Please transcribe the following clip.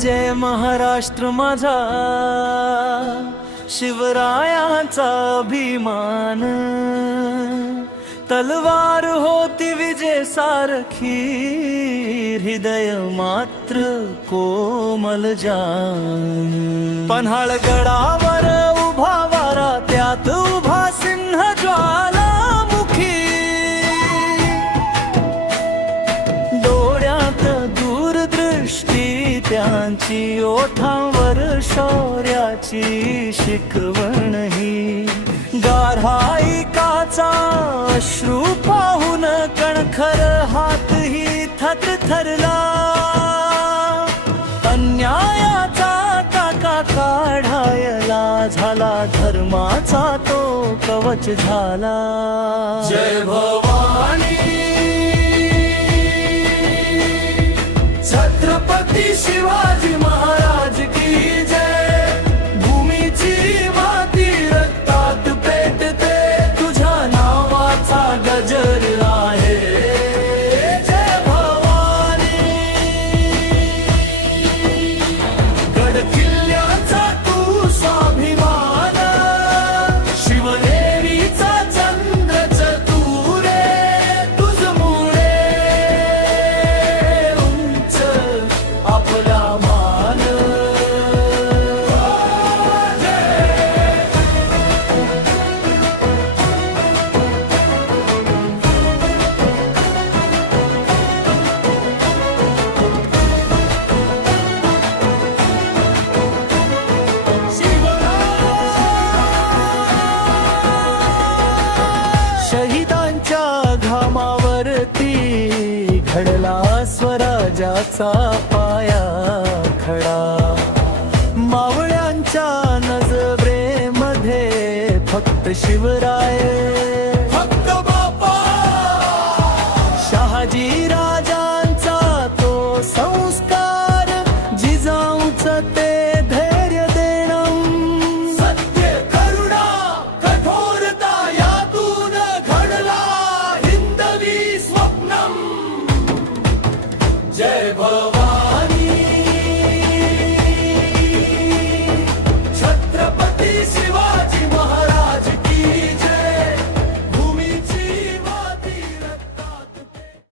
जय महाराष्ट्र माझा, शिवरायांचा अभिमान। तलवार होती विजय सारखी, हृदय मात्र कोमल जान। पन्हाळगडावर उभा वारा, त्यात उभा सिंह ज्वालामुखी। डोळ्यात दूरदृष्टी त्यांची, ओठांवर शौर्याची शिकवण ही। गार्हायिकाचा अश्रू पाहून कणखर हातही थरथरला। अन्यायाचा काका काढायला झाला, धर्माचा तो कवच झाला। जय भवानी, छत्रपती शिवाजी महाराज की जय। भूमीची माती रक्तात पेटते, तुझ्या नावाचा गजर आहे। जय भवानी, गड किल्ल्याचा तू स्वाभिमान। शिवनेरीचा चंद्र चतुरे, तुझ मुळे उंच आपला मान। शहीदांच्या घामावरती घडला स्वराज्याचा पाया खडा। मावळ्यांच्या नजरेमध्ये फक्त शिवराय, फक्त बापा। शहाजी